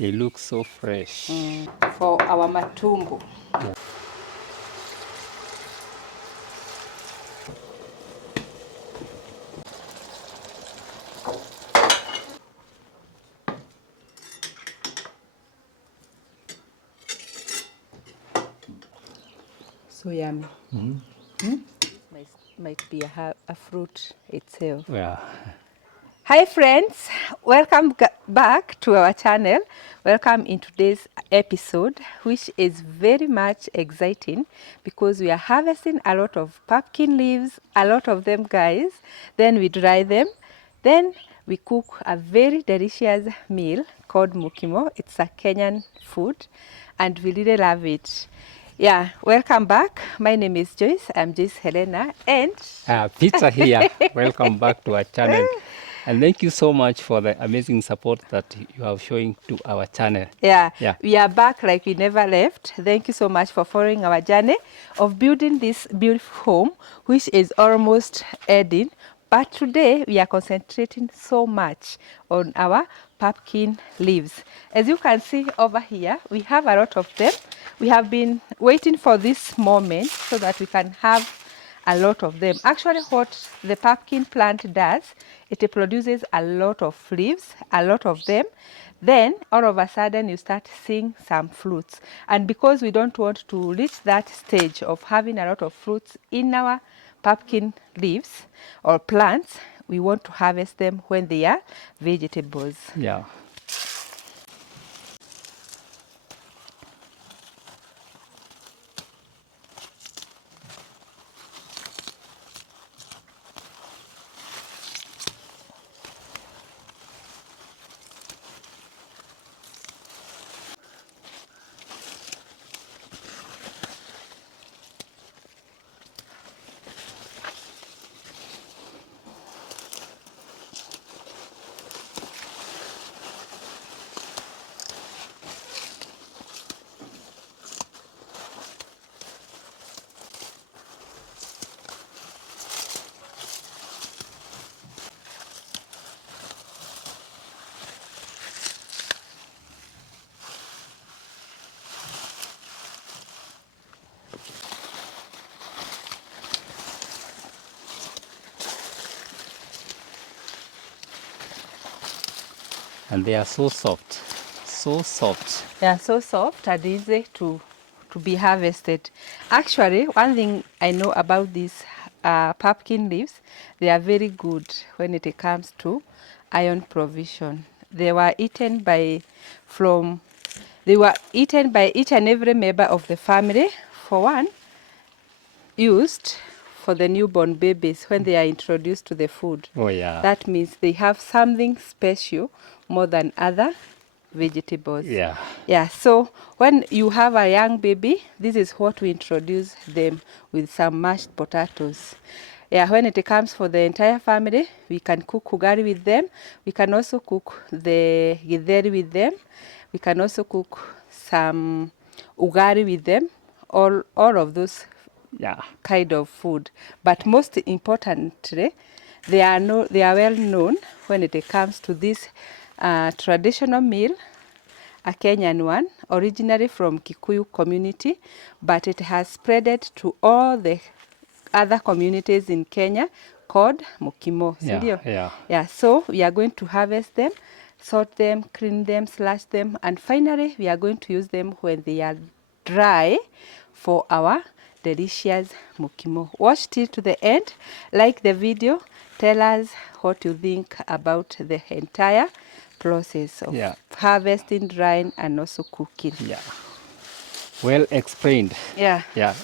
They look so fresh. For our matumbo. Yeah. So yummy. Might be a fruit itself. Yeah. Hi friends, welcome back to our channel. Welcome in today's episode, which is very much exciting because we are harvesting a lot of pumpkin leaves, a lot of them guys. Then we dry them. Then we cook a very delicious meal called mukimo. It's a Kenyan food and we really love it. Yeah, welcome back. My name is Joyce. I'm Joyce Helena and Peter here. Welcome back to our channel. And thank you so much for the amazing support that you are showing to our channel. yeah, Yeah. we are back like we never left. Thank you so much for following our journey of building this beautiful home, which is almost ending. But today we are concentrating so much on our pumpkin leaves. As you can see over here, we have a lot of them. We have been waiting for this moment so that we can have a lot of them. Actually, what the pumpkin plant does, it produces a lot of leaves, a lot of them. Then all of a sudden you start seeing some fruits. And because we don't want to reach that stage of having a lot of fruits in our pumpkin leaves or plants, we want to harvest them when they are vegetables. Yeah. And they are so soft. So soft. They are so soft and easy to be harvested. Actually, one thing I know about these pumpkin leaves, they are very good when it comes to iron provision. They were eaten by each and every member of the family. For one, used for the newborn babies when they are introduced to the food. Oh, yeah. That means they have something special more than other vegetables. Yeah. Yeah, so when you have a young baby, this is what we introduce them with some mashed potatoes. Yeah, when it comes for the entire family, we can cook ugali with them. We can also cook the githeri with them. We can also cook some ugali with them. All of those Yeah. kind of food. But most importantly, they are well known when it comes to this traditional meal, a Kenyan one, originally from Kikuyu community, but it has spreaded to all the other communities in Kenya called mukimo. Yeah. Yeah. Yeah, so we are going to harvest them, sort them, clean them, slash them, and finally we are going to use them when they are dry for our delicious mukimo. Watch till to the end, like the video, tell us what you think about the entire process of harvesting, drying, and also cooking. Yeah. Well explained. Yeah. Yeah.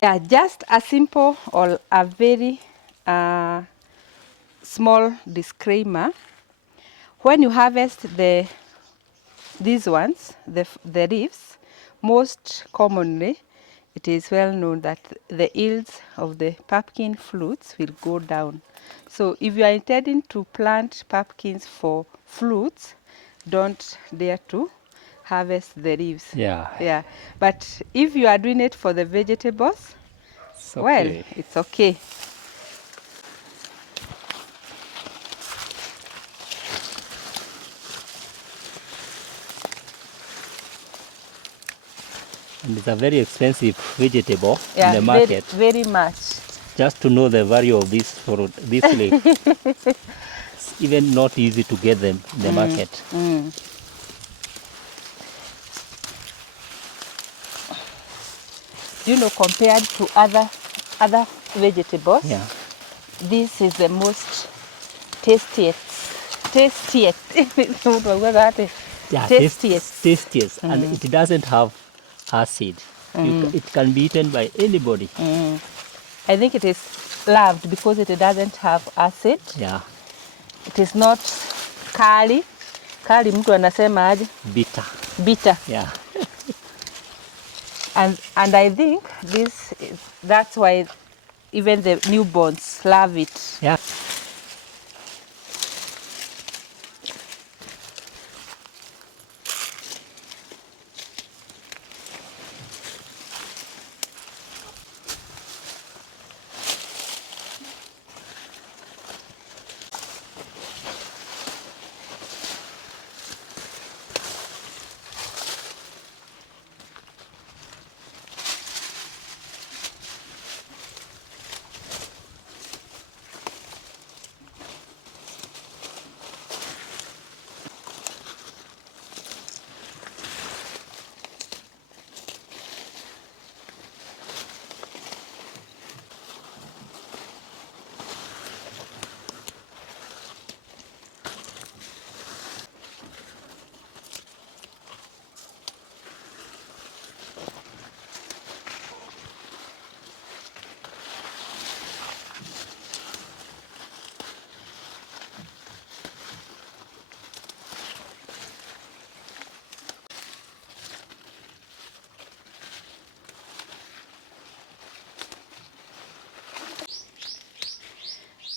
Yeah, just a simple or a very small disclaimer. When you harvest these ones, the leaves, most commonly it is well known that the yields of the pumpkin fruits will go down. So if you are intending to plant pumpkins for fruits, don't dare to harvest the leaves. Yeah. Yeah. But if you are doing it for the vegetables, It's well, okay. it's okay. And it's a very expensive vegetable Yeah, in the market. very much. Just to know the value of this fruit, this leaf, it's even not easy to get them in the market. You know, compared to other vegetables, Yeah. this is the most tastiest. Yeah, tastiest, and it doesn't have acid. It can be eaten by anybody. I think it is loved because it doesn't have acid. Yeah, It is not kali. Kali mtu anasema aje? bitter. Bitter. Yeah. And I think that's why even the newborns love it. Yeah.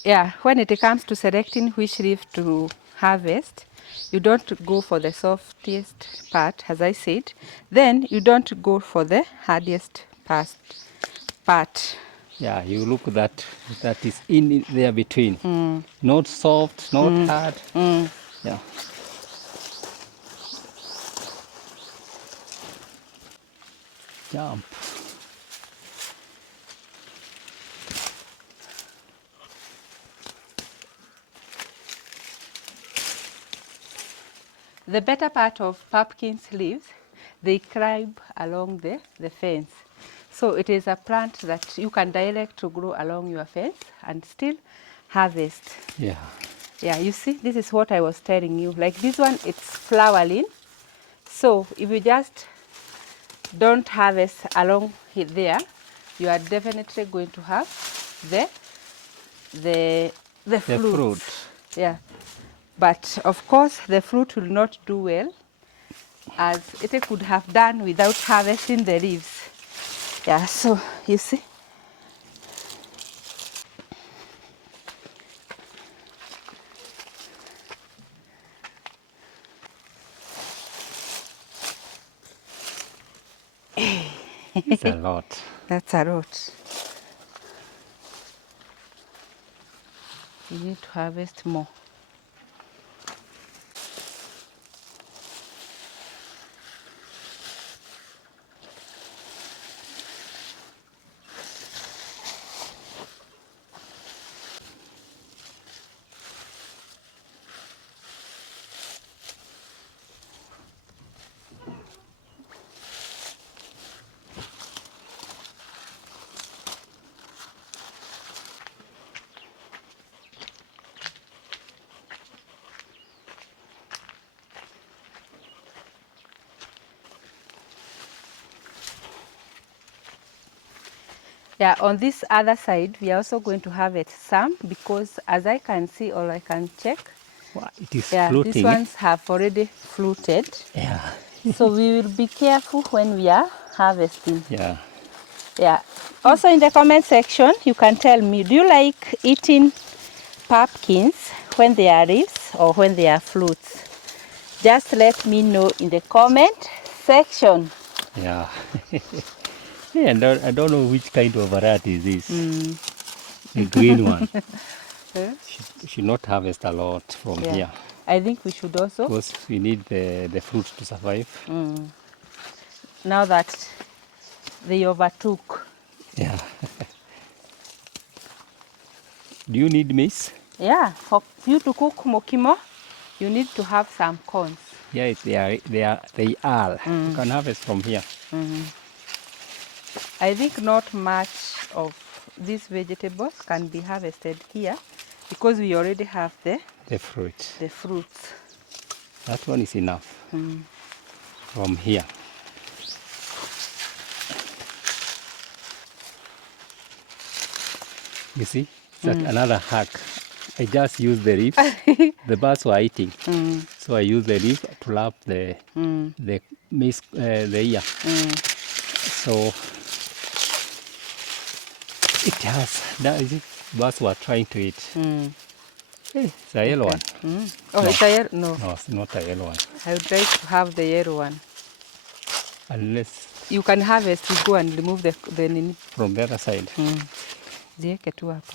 Yeah, when it comes to selecting which leaf to harvest, you don't go for the softest part, as I said. Then you don't go for the hardest part. Yeah, you look that is in there between. Not soft, not hard. Yeah. Jump. The better part of pumpkin's leaves, they climb along the fence. So it is a plant that you can direct to grow along your fence and still harvest. Yeah. Yeah, you see, this is what I was telling you. Like this one, it's flowering. So if you just don't harvest along there, you are definitely going to have the fruit. Yeah. But of course, the fruit will not do well, as it could have done without harvesting the leaves. Yeah, so you see. It's a lot. That's a lot. You need to harvest more. Yeah, on this other side, we are also going to harvest some because as I can see or I can check, Wow, it is yeah, floating. these ones have already fluted. Yeah. So we will be careful when we are harvesting. Yeah. Yeah. Also in the comment section, you can tell me, do you like eating pumpkins when they are leaves or when they are fruits? Just let me know in the comment section. Yeah. Yeah, and I don't know which kind of variety is this. The green one. Should not harvest a lot from here. I think we should also. Because we need the fruit to survive. Now that they overtook. Yeah. Do you need maize? Yeah, for you to cook mukimo, you need to have some corns. Yeah, they are. You can harvest from here. I think not much of these vegetables can be harvested here because we already have The fruit. the fruits. That one is enough from here. You see, that's another hack. I just use the leaves. The birds were eating, so I use the leaf to wrap the maize, the ear. So it has. That is it. Birds were trying to eat. Hey, it's a yellow one. Oh, No. it's a yellow? No. No, it's not a yellow one. I would like to have the yellow one. Unless You can harvest, you go and remove the from the other side. Zieke tu hapo.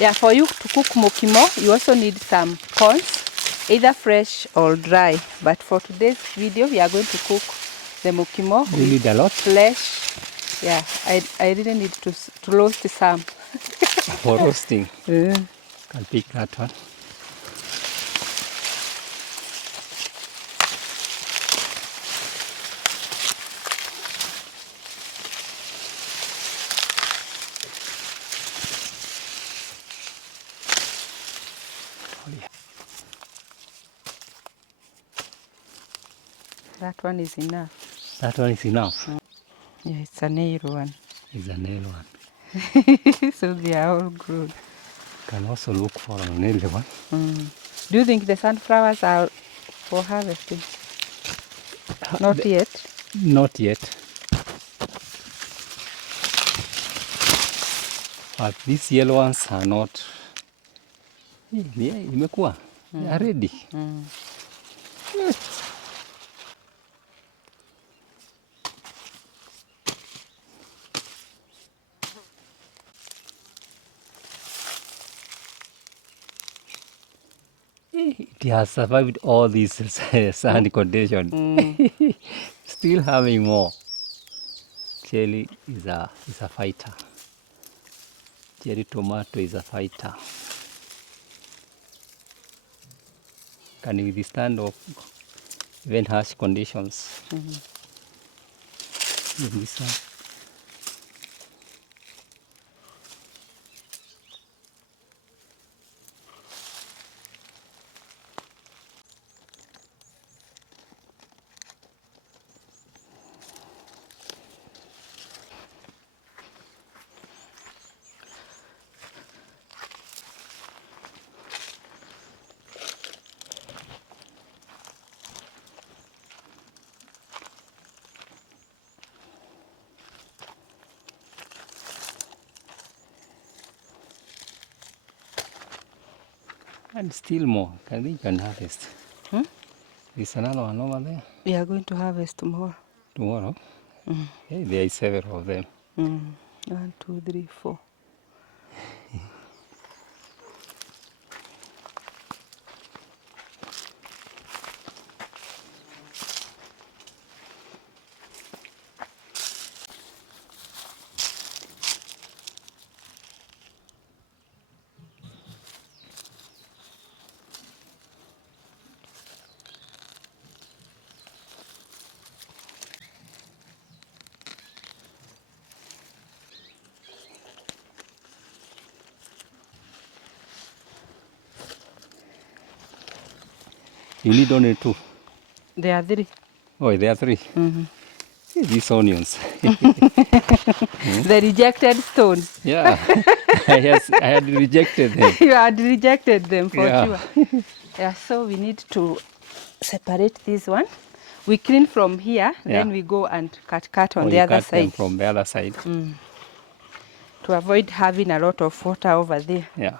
Yeah, for you to cook mukimo, you also need some corns, either fresh or dry. But for today's video, we are going to cook the mukimo. You need a lot? Flesh. Yeah, I really need to roast some. For roasting. Can pick that one. That one is enough. That one is enough. Yeah, it's a nail one. It's a nail one. So they are all good. Can also look for a nail one. Do you think the sunflowers are for harvesting? Not yet. Not yet. But these yellow ones are not. Yeah, imekuwa. They are ready. It has survived all these sandy conditions. Still having more. Cherry is a fighter. Cherry tomato is a fighter. Can withstand of even harsh conditions. This one. And still more. You can harvest. There's another one over there. We are going to harvest tomorrow. Tomorrow? Okay, there is several of them. 1, 2, 3, 4. You need only 2. There are 3. Oh, there are 3. Hey, these onions. The rejected stones. Yeah. Yes, I had rejected them. You had rejected them for Yeah. sure. Yeah, so we need to separate this one. We clean from here, then we go and cut on the other cut them side from the other side. to avoid having a lot of water over there. Yeah.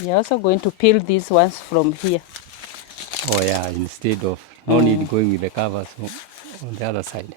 We are also going to peel these ones from here. Oh yeah, instead of no need going with the covers on the other side.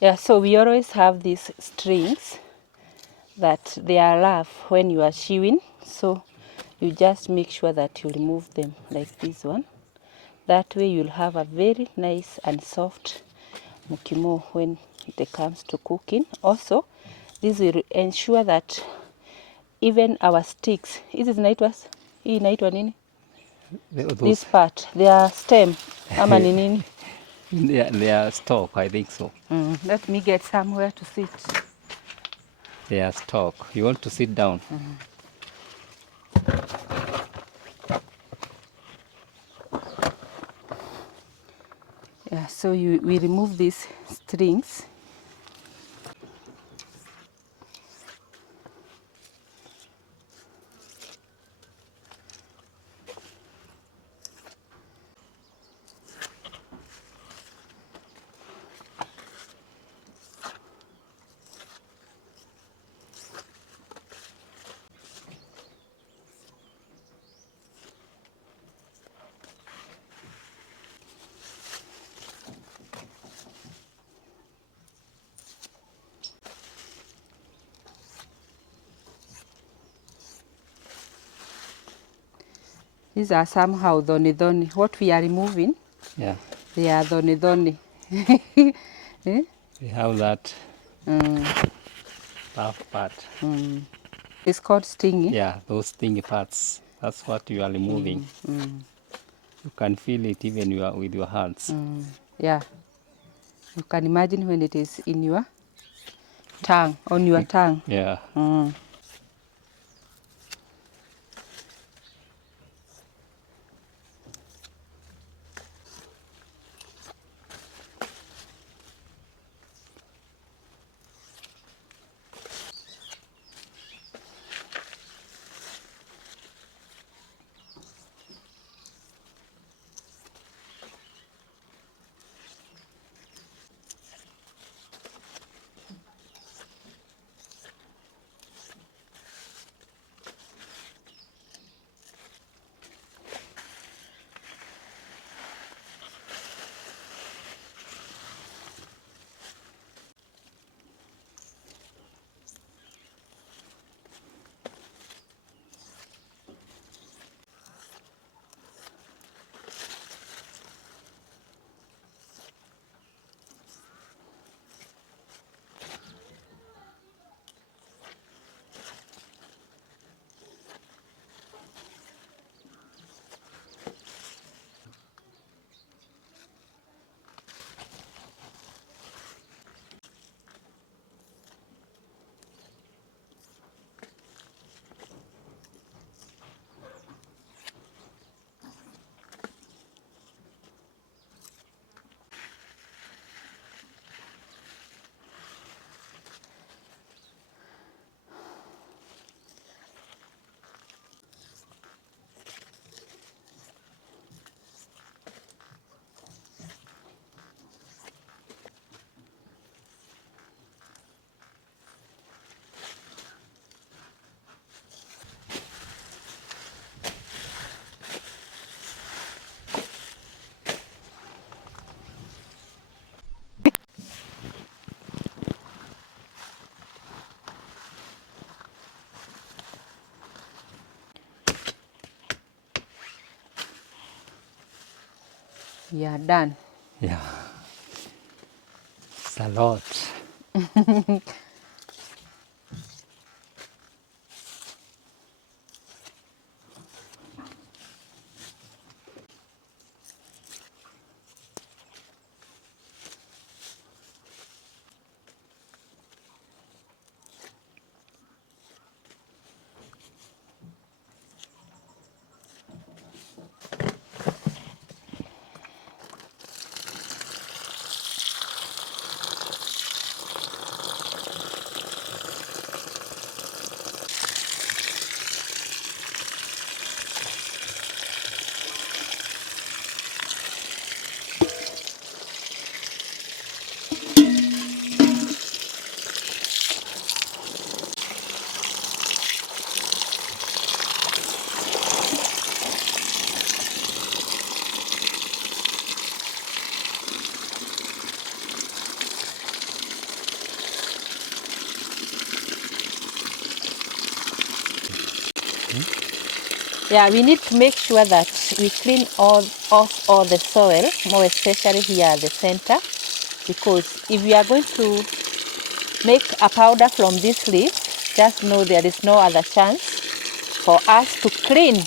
Yeah, so we always have these strings that they are rough when you are chewing, so you just make sure that you remove them like this one. That way you'll have a very nice and soft mukimo when it comes to cooking. Also, this will ensure that even our sticks, hizi zinaitwa, hii inaitwa nini? This Those part, their stem ama ni nini? they are stock, I think so. Let me get somewhere to sit. They are stock. You want to sit down? Yeah, so we remove these strings. These are somehow dhoni. What we are removing, Yeah. they are dhoni. Eh? We have that Mm, tough part. it's called stingy. Yeah, those stingy parts. That's what you are removing. You can feel it even with your hands. Yeah, you can imagine when it is in your tongue, on your tongue. Yeah. We are done. Yeah. It's a lot. Yeah, we need to make sure that we clean off all the soil, more especially here at the center, because if we are going to make a powder from this leaf, just know there is no other chance for us to clean.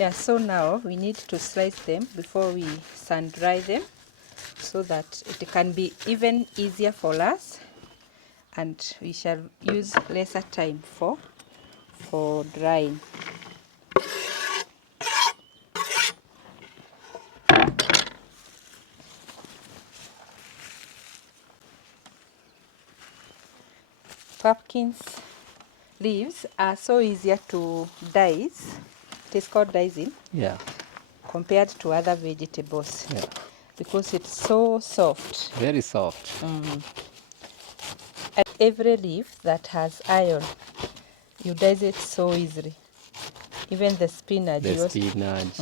Yeah, so now we need to slice them before we sun dry them so that it can be even easier for us and we shall use lesser time for drying. Pumpkins leaves are so easier to dice. It is called dicing. Yeah. Compared to other vegetables. Yeah. Because it's so soft. Very soft. And every leaf that has iron, you dice it so easily. Even the spinach. The spinach.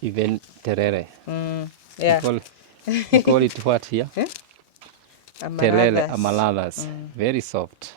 Even terere. Yeah. We call it what here? Terere, Amaradas. amaladas. Very soft.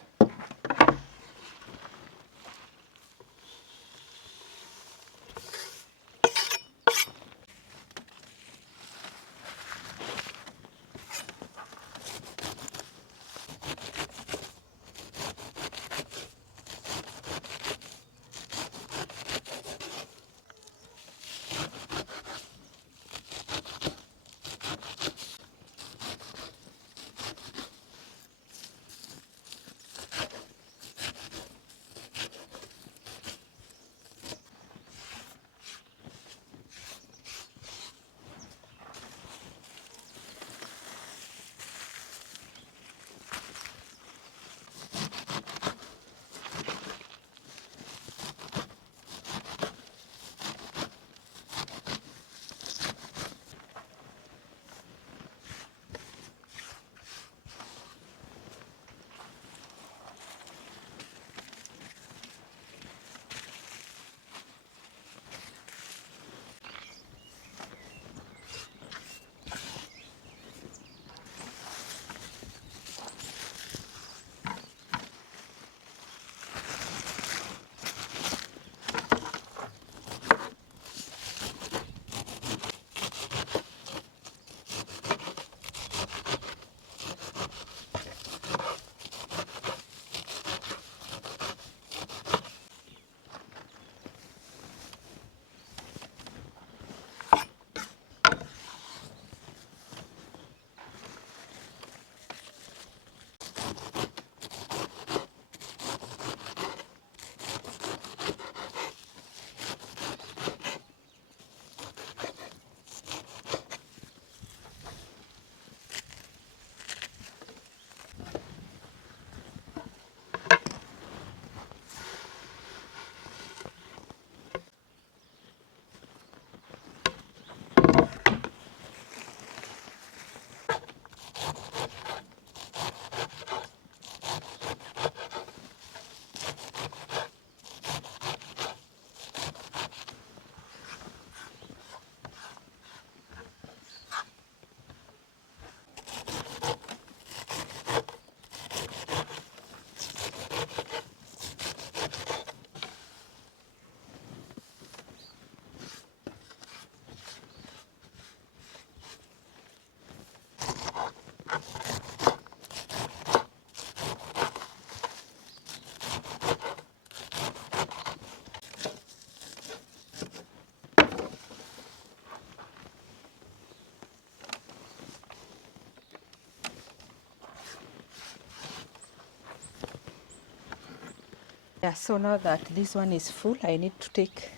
Yeah, so now that this one is full, I need to take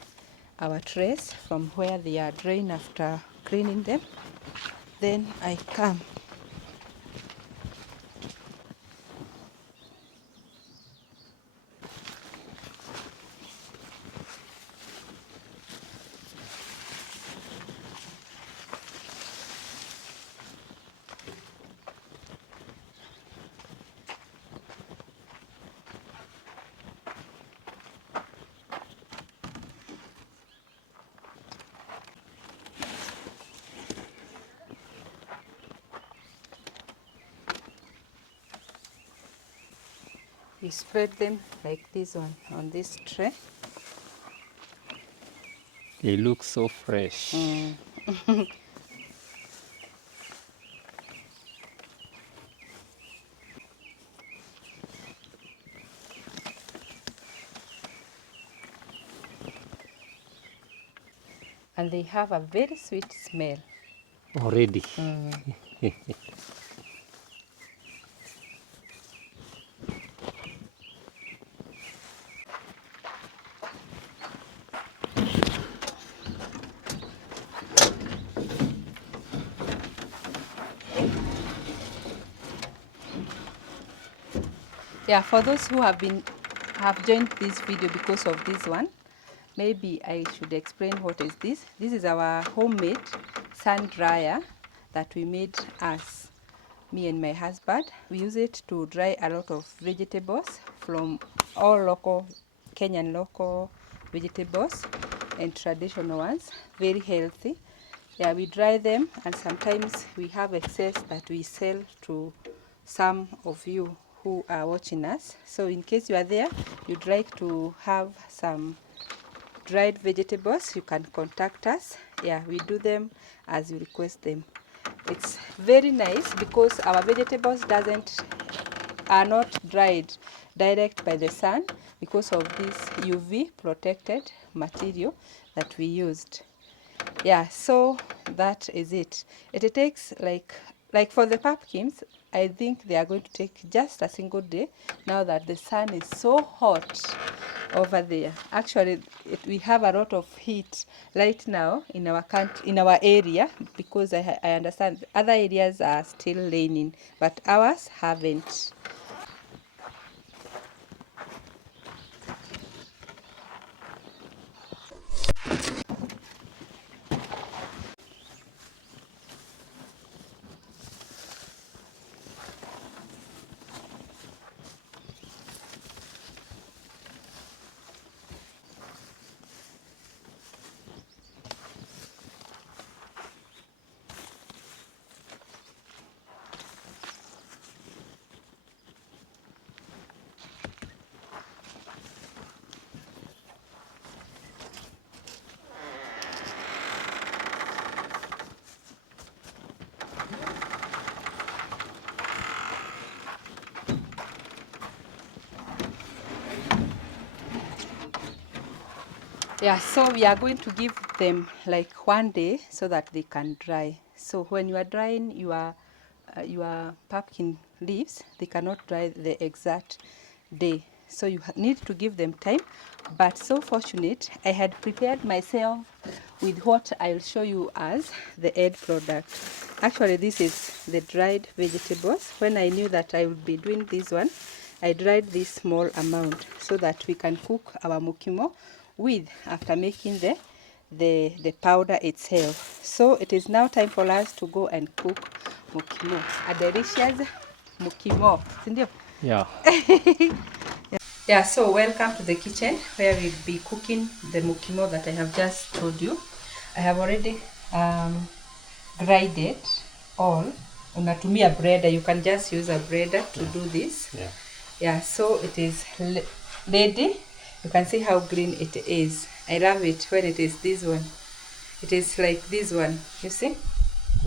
our trays from where they are drained after cleaning them. Then I come. We spread them like this one on this tray. They look so fresh. And they have a very sweet smell. Already. Yeah, for those who have joined this video because of this one, maybe I should explain what is this. This is our homemade sun dryer that we made as me and my husband. We use it to dry a lot of vegetables from all local Kenyan local vegetables and traditional ones. Very healthy. Yeah, we dry them, and sometimes we have excess that we sell to some of you who are watching us. So in case you are there, you'd like to have some dried vegetables, you can contact us. Yeah, we do them as you request them. It's very nice because our vegetables are not dried direct by the sun because of this UV protected material that we used. Yeah, so that is it. It takes like for the pumpkins, I think they are going to take just a single day now that the sun is so hot over there. Actually, we have a lot of heat right now in our country, in our area, because I understand other areas are still raining, but ours haven't. Yeah, so we are going to give them like one day so that they can dry. So when you are drying your pumpkin leaves, they cannot dry the exact day. So you need to give them time. But so fortunate, I had prepared myself with what I'll show you as the end product. Actually, this is the dried vegetables. When I knew that I would be doing this one, I dried this small amount so that we can cook our mukimo with after making the powder itself. So it is now time for us to go and cook mukimo, a delicious mukimo. Sindio? Yeah. Yeah, so welcome to the kitchen where we'll be cooking the mukimo that I have just told you. I have already grinded all. Unatumia blender, you can just use a blender to do this. Yeah. Yeah, so it is ready. You can see how green it is. I love it when it is this one. It is like this one, you see?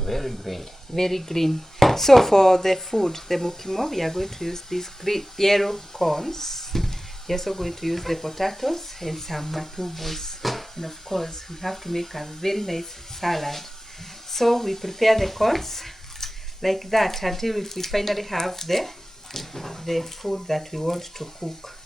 Very green. Very green. So for the food, the mukimo, we are going to use these green yellow corns. We're also going to use the potatoes and some matumbos. And of course, we have to make a very nice salad. So we prepare the corns like that until we finally have the food that we want to cook.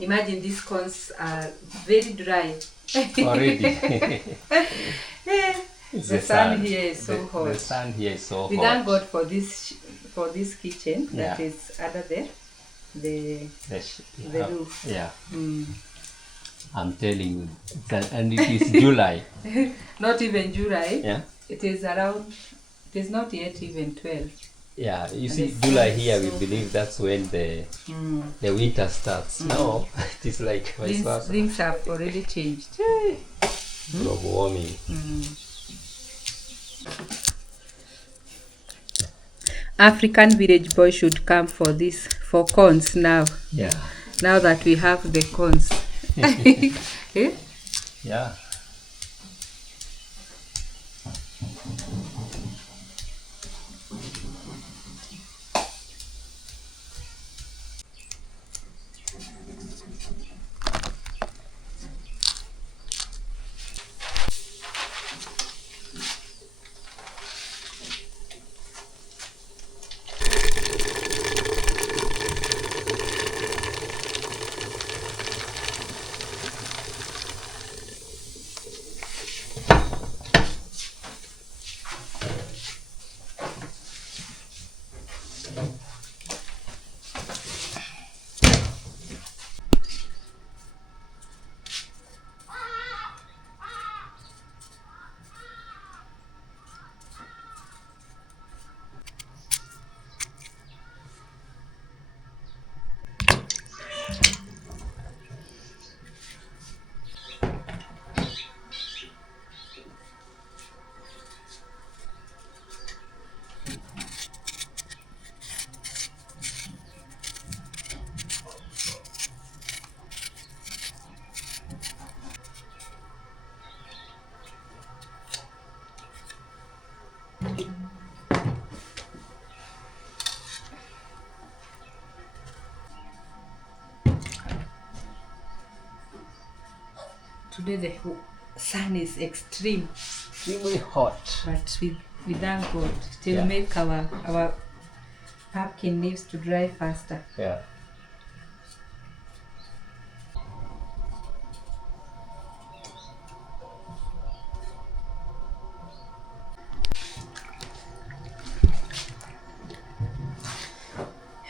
Imagine these corns are very dry. Already. It's The sun here is so hot. The sun here is so We hot. thank God for this kitchen that Yeah. is under the roof. Yeah. I'm telling you, and it is July. Not even July. Yeah. It is not yet even 12. Yeah, you And see, the July sun is here, we so believe that's when the winter starts. No, it is like vice versa. Things have already changed. Global warming. African village boy should come for corns now. Yeah. Now that we have the corns. Eh? Yeah. Today the sun is Extremely hot. but we thank God. It will Yeah. make our pumpkin leaves to dry faster. Yeah.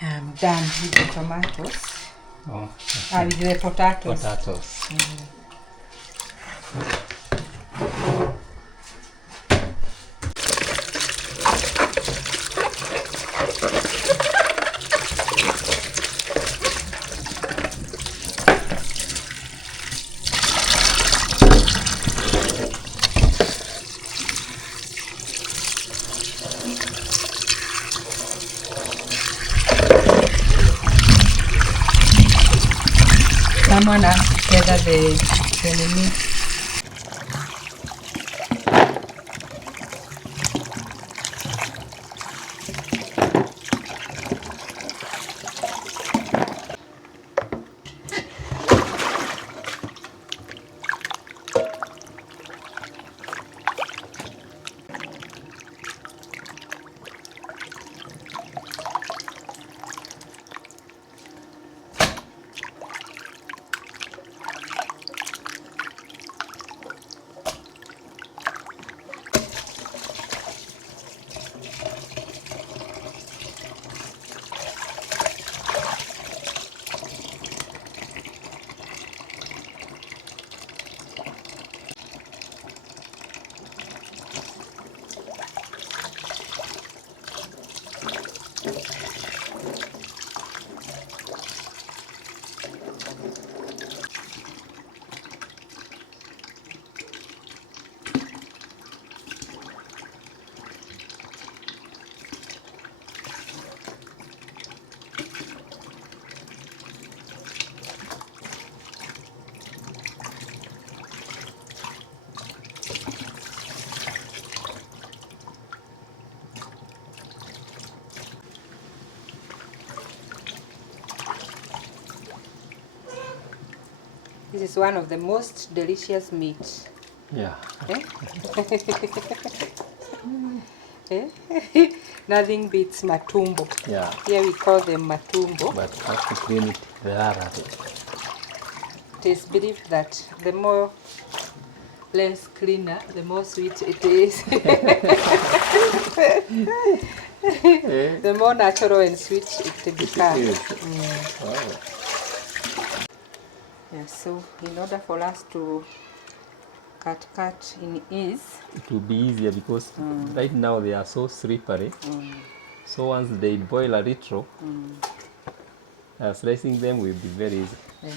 I'm done with the tomatoes. Oh, With the potatoes. potatoes. Someone has together the meat. This is one of the most delicious meat. Yeah. Eh? Nothing beats matumbo. Yeah. Here we call them matumbo. But have to clean it thoroughly. it is believed that the more less cleaner, the more sweet it is. The more natural and sweet it becomes. Wow. Yeah, so in order for us to cut in ease, It will be easier because right now they are so slippery. So once they boil a little, slicing them will be very easy. yeah.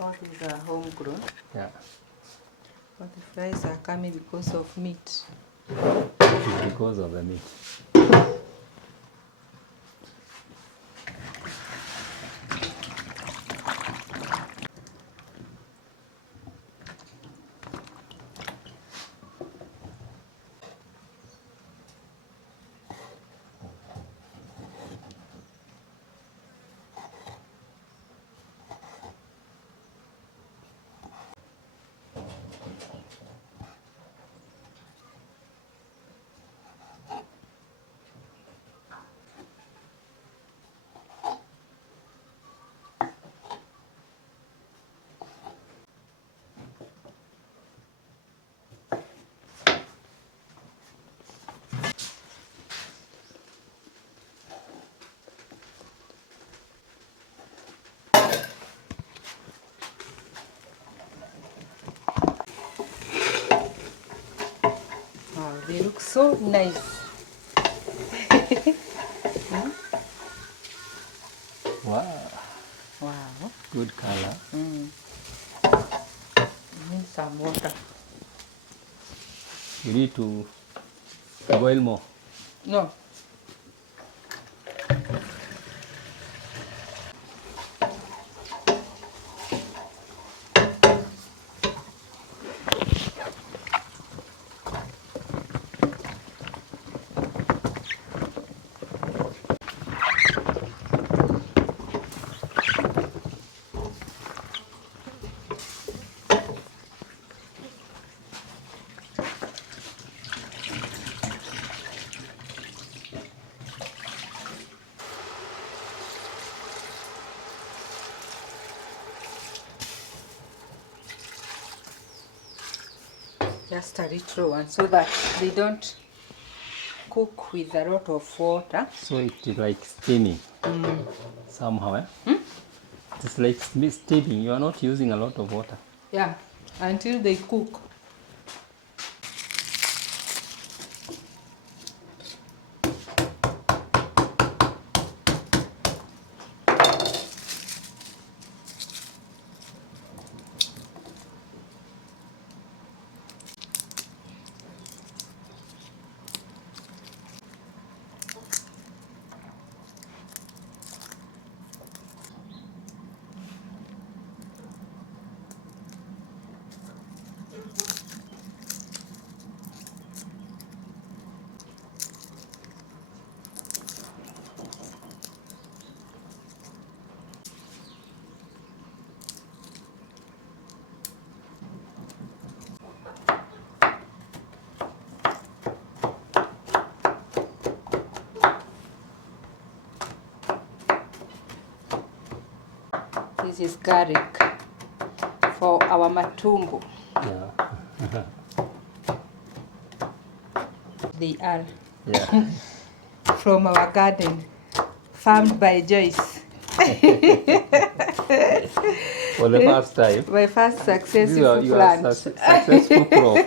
All these are homegrown. Yeah. But the flies are coming because of meat. It's because of the meat. Wow, they look so nice. Wow. Wow. Good color. Need some water. You need to boil more. No. Just a little one so that they don't cook with a lot of water. So it is like steaming somehow. Eh? It's like steaming. You are not using a lot of water. Yeah, until they cook. This is garlic for our matumbo. Yeah. They are Yeah. from our garden, farmed by Joyce. For the first time. My first These successful are your plant. successful crop.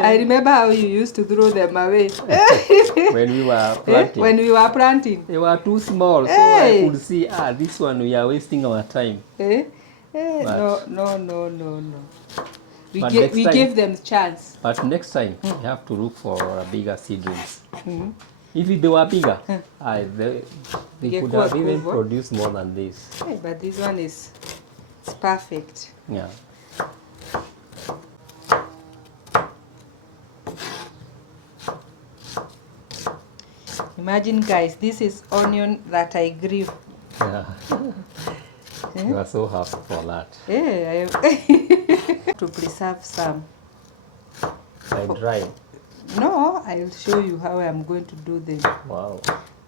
I remember how you used to throw them away When we were planting. when we were planting. They were too small, so I could see, this one we are wasting our time. But- No. We But next time- gave them chance. But next time, you have to look for bigger seedlings. If they were bigger, they could have even produced more than this. Hey, but this one is it's perfect. Yeah. Imagine guys, this is onion that I grew. Yeah. You are so happy for that. Yeah, to preserve some. I dry. No, I'll show you how I'm going to do them. Wow.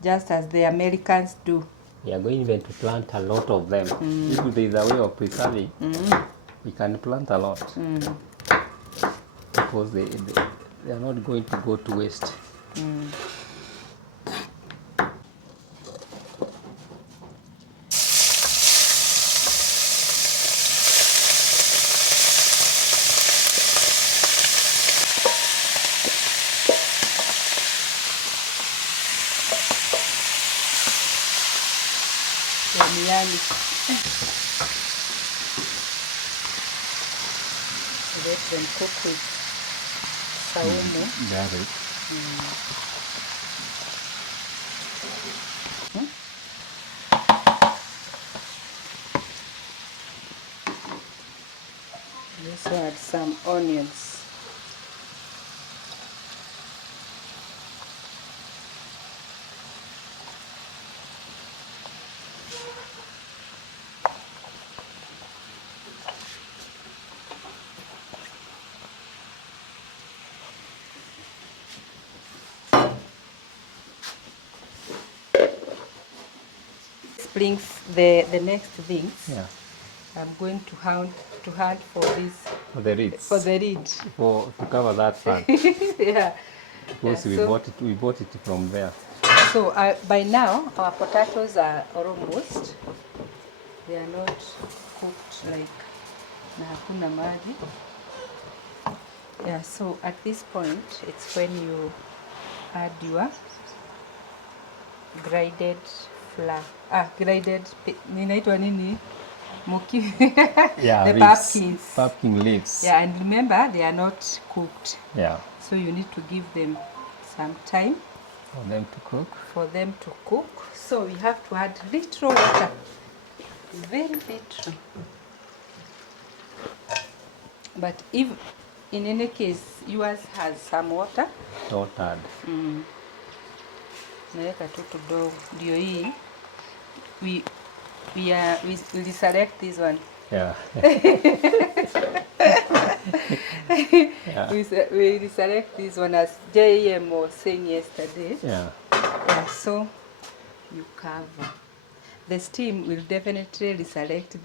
Just as the Americans do. We are going even to plant a lot of them. If there is a way of preserving, we can plant a lot. Because they are not going to go to waste. Yummy. Let them cook with saumu. Garlic. Also add some onions. Brings the next things. Yeah. I'm going to hunt for this For the reeds. for the reed. To cover that part. Yeah. Because Yeah, we bought it from there. So by now our potatoes are almost. They are not cooked like na hakuna maji. Yeah. So at this point, it's when you add your grinded flour. Ninaitwa nini? Yeah, The leaves. pumpkins. Pumpkin leaves. Yeah, and remember they are not cooked. Yeah. So you need to give them some time For them to cook. So we have to add little water. Very little. But if in any case yours has some water, Don't add. naweka tu kidogo. Ndio hii we select this one. Yeah. Yeah. We select this one as JM was saying yesterday. Yeah. Yeah, so you cover. The steam will definitely reselect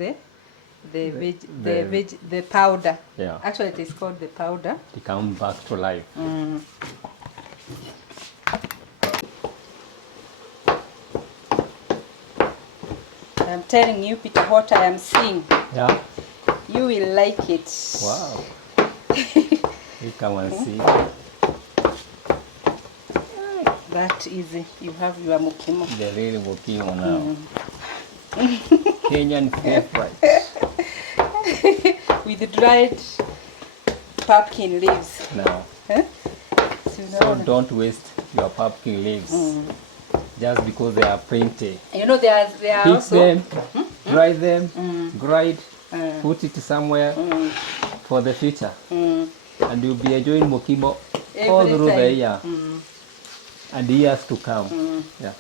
the powder. Yeah. Actually, it is called the powder. To come back to life. I'm telling you, Peter, what I am seeing. Yeah. You will like it. Wow. You come and see. That easy. You have your mukimo. The real mukimo now. Kenyan favorite. With dried pumpkin leaves. Now. Huh? So don't waste your pumpkin leaves. Just because they are plenty. You know, they are Pick also them, dry them, grind, put it somewhere for the future. And you'll be enjoying mukimo all Every through the time. year and years to come. Yeah.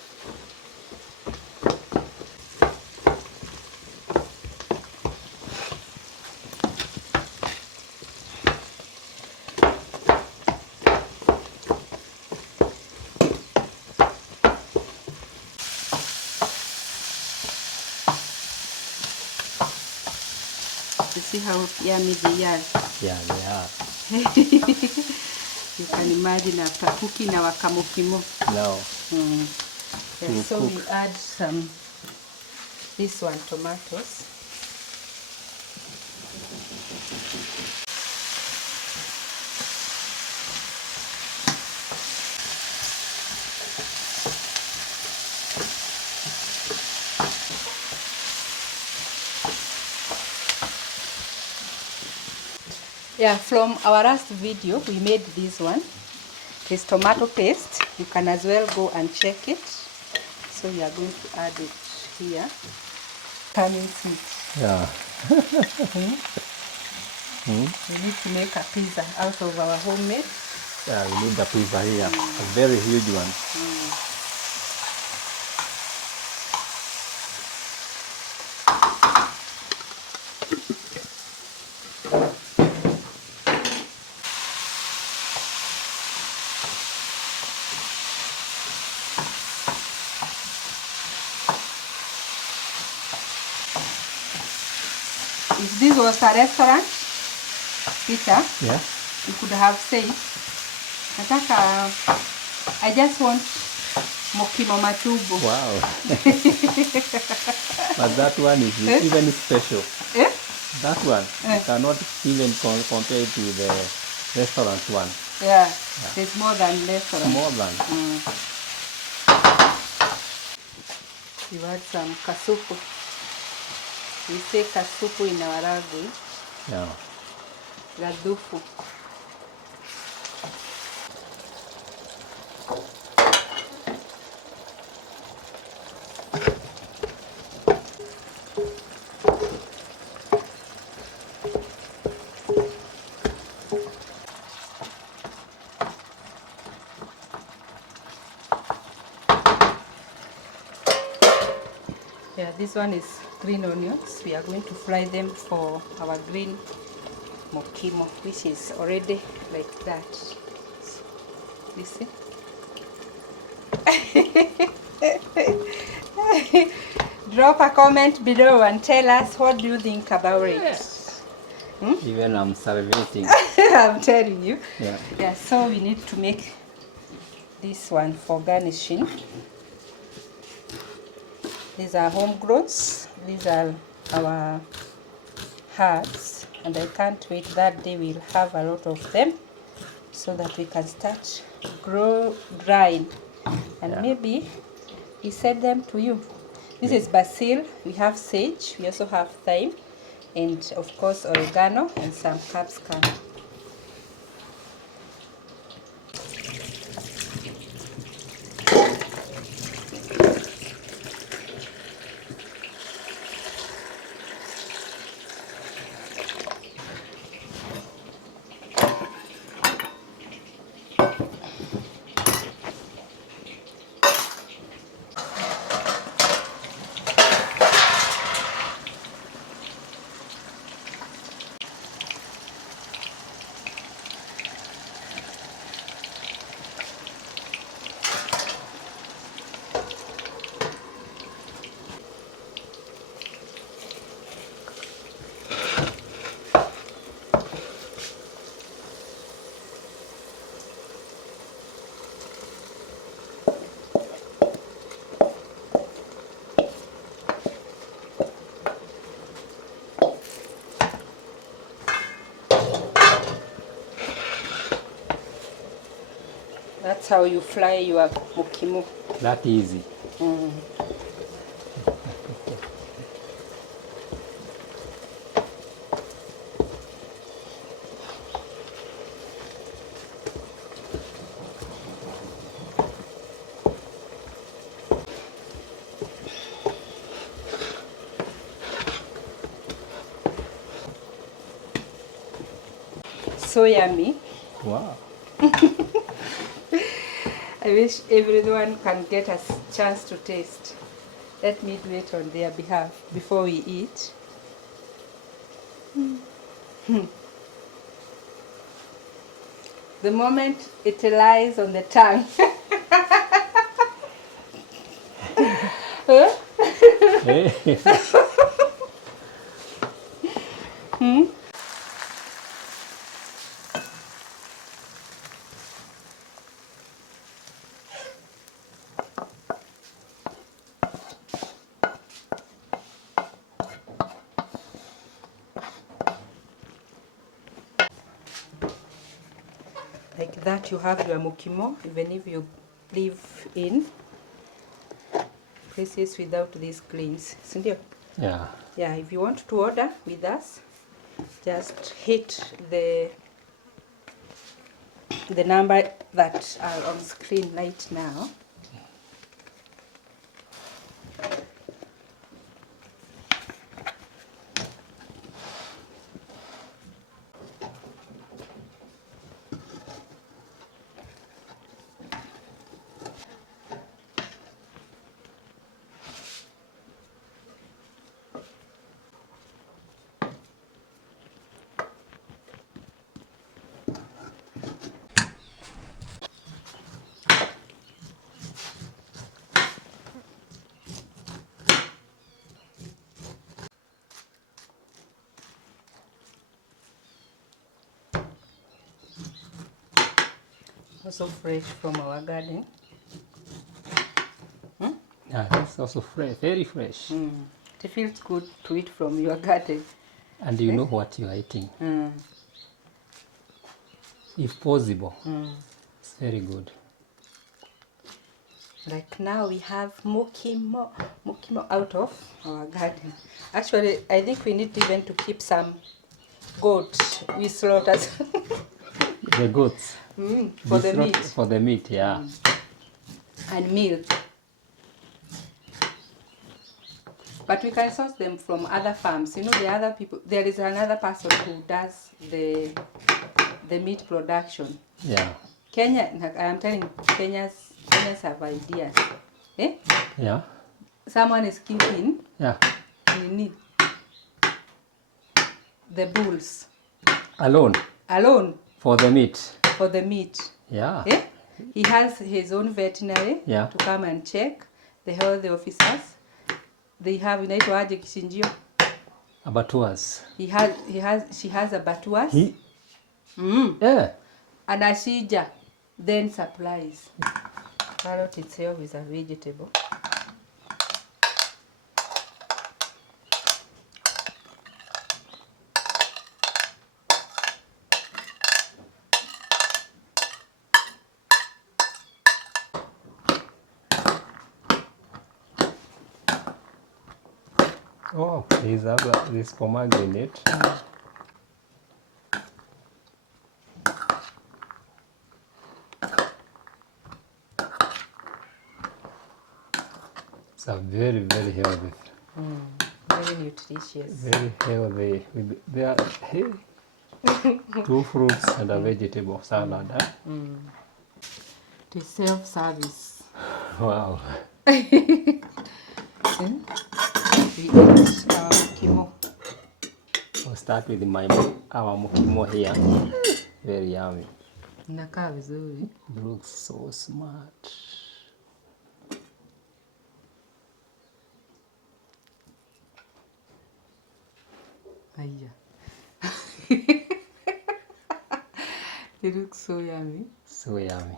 You see how yummy they are. Yeah, they are. You can imagine after cooking our kamukimo. Now, Yeah, so we add some, this one, tomatoes. Yeah, from our last video, we made this one. It's tomato paste. You can as well go and check it. So we are going to add it here. Coming sweet. yeah. We need to make a pizza out of our homemade. Yeah, we need the pizza here. A very huge one. if this was a restaurant, Peter, Yeah. you could have said, nataka, I just want mukimo matubo. Wow. But that one is even special. Eh? That one you cannot even compare it to the restaurant one. Yeah, there's more than restaurant. More than. You add some kasupu. We say kasupu in our language. Yeah. Gadufu. Yeah, this one is green onions. We are going to fry them for our green mukimo, which is already like that. You see? Drop a comment below and tell us what do you think about it. Yes. Even I'm salivating. I'm telling you. Yeah. Yeah, so we need to make this one for garnishing. These are homegrowns. These are our herbs, and I can't wait that day we'll have a lot of them so that we can start drying, and maybe we send them to you. This is basil, we have sage, we also have thyme, and of course oregano and some capsicum. That's how you fry your mukimo. That easy. So yummy. Wow. I wish everyone can get a chance to taste. Let me do it on their behalf before we eat. The moment it lies on the tongue. Like that, you have your mukimo, even if you live in places without these greens. Sindio? Yeah. Yeah, if you want to order with us, just hit the number that are on screen right now. Also fresh from our garden. Yeah, that's also fresh, very fresh. It feels good to eat from your garden. And you know what you are eating. If possible, it's very good. Like now we have mukimo out of our garden. Actually, I think we need even to keep some goat. We slaughter The goats. for the meat For the meat, yeah. and milk. But we can source them from other farms. You know, the other people. There is another person who does the meat production. Yeah. Kenya, I am telling you, Kenyans have ideas. Eh? Yeah. Someone is keeping Yeah. the bulls Alone. For the meat. Yeah. Eh? He has his own veterinary to come and check the health officers. They have inaitwaje kichinjio. Abattoirs. She has abattoirs. Yeah. And ashija then supplies. Carrot itself is a vegetable. Oh, this pomegranate. It's a very, very healthy. Very nutritious. Very healthy. They are 2 fruits and a vegetable salad. To self-service. Wow. We eat our mukimo. I'll start with our mukimo here. Very yummy. Inakaa vizuri. Looks so smart. Aya. It looks so yummy. So yummy.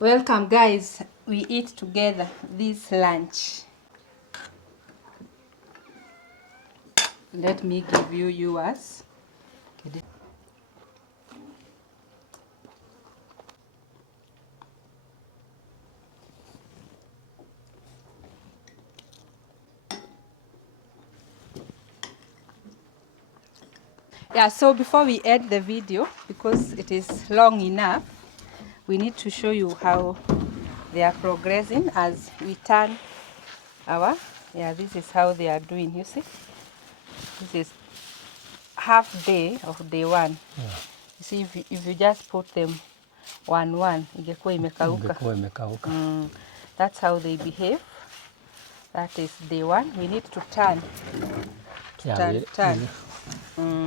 Welcome guys, we eat together this lunch. Let me give you yours. Yeah, so before we end the video, because it is long enough, we need to show you how they are progressing as we turn this is how they are doing, you see. This is half day of day one. You see, if you just put them one, ingekuwa imekauka. That's how they behave. That is day one. We need to turn. Turn.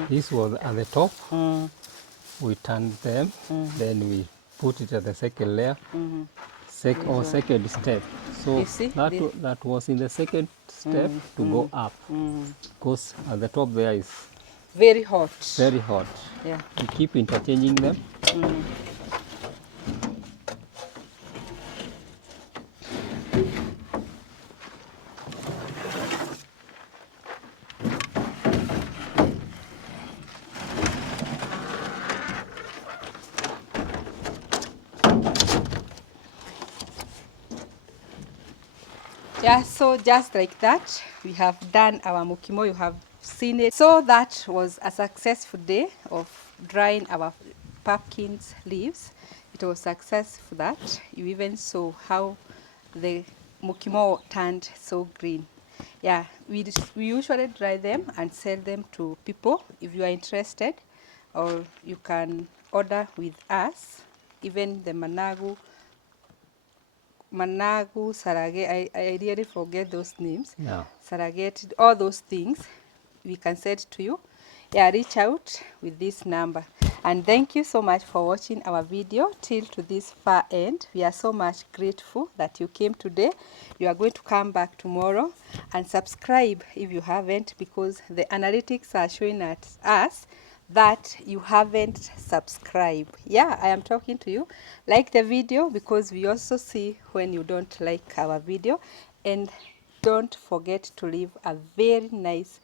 This was at the top. We turned them. Then we put it at the second layer. Second step. So that was in the second step to go up. Because at the top there is very hot. Very hot. Yeah. We keep interchanging them. Yeah, so just like that, we have done our mukimo. You have seen it. So that was a successful day of drying our pumpkins leaves. It was successful that you even saw how the mukimo turned so green. Yeah, we usually dry them and sell them to people if you are interested, or you can order with us. Even the managu Managu, Sarage, I really forget those names. Yeah. Sarageti, all those things we can send to you. Yeah, reach out with this number. And thank you so much for watching our video till to this far end. We are so much grateful that you came today. You are going to come back tomorrow and subscribe if you haven't, because the analytics are showing at us that you haven't subscribed. Yeah, I am talking to you. Like the video, because we also see when you don't like our video. And don't forget to leave a very nice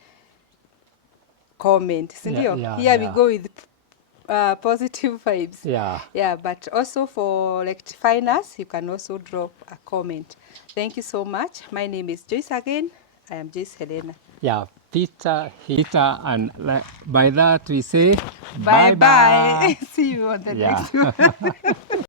comment. Sindio? Here we go with positive vibes. Yeah. Yeah, but also for rectifying us, you can also drop a comment. Thank you so much. My name is Joyce again. I am Joyce Helena. Yeah, Peter, and by that we say Bye bye bye. bye. See you on the Yeah. next one.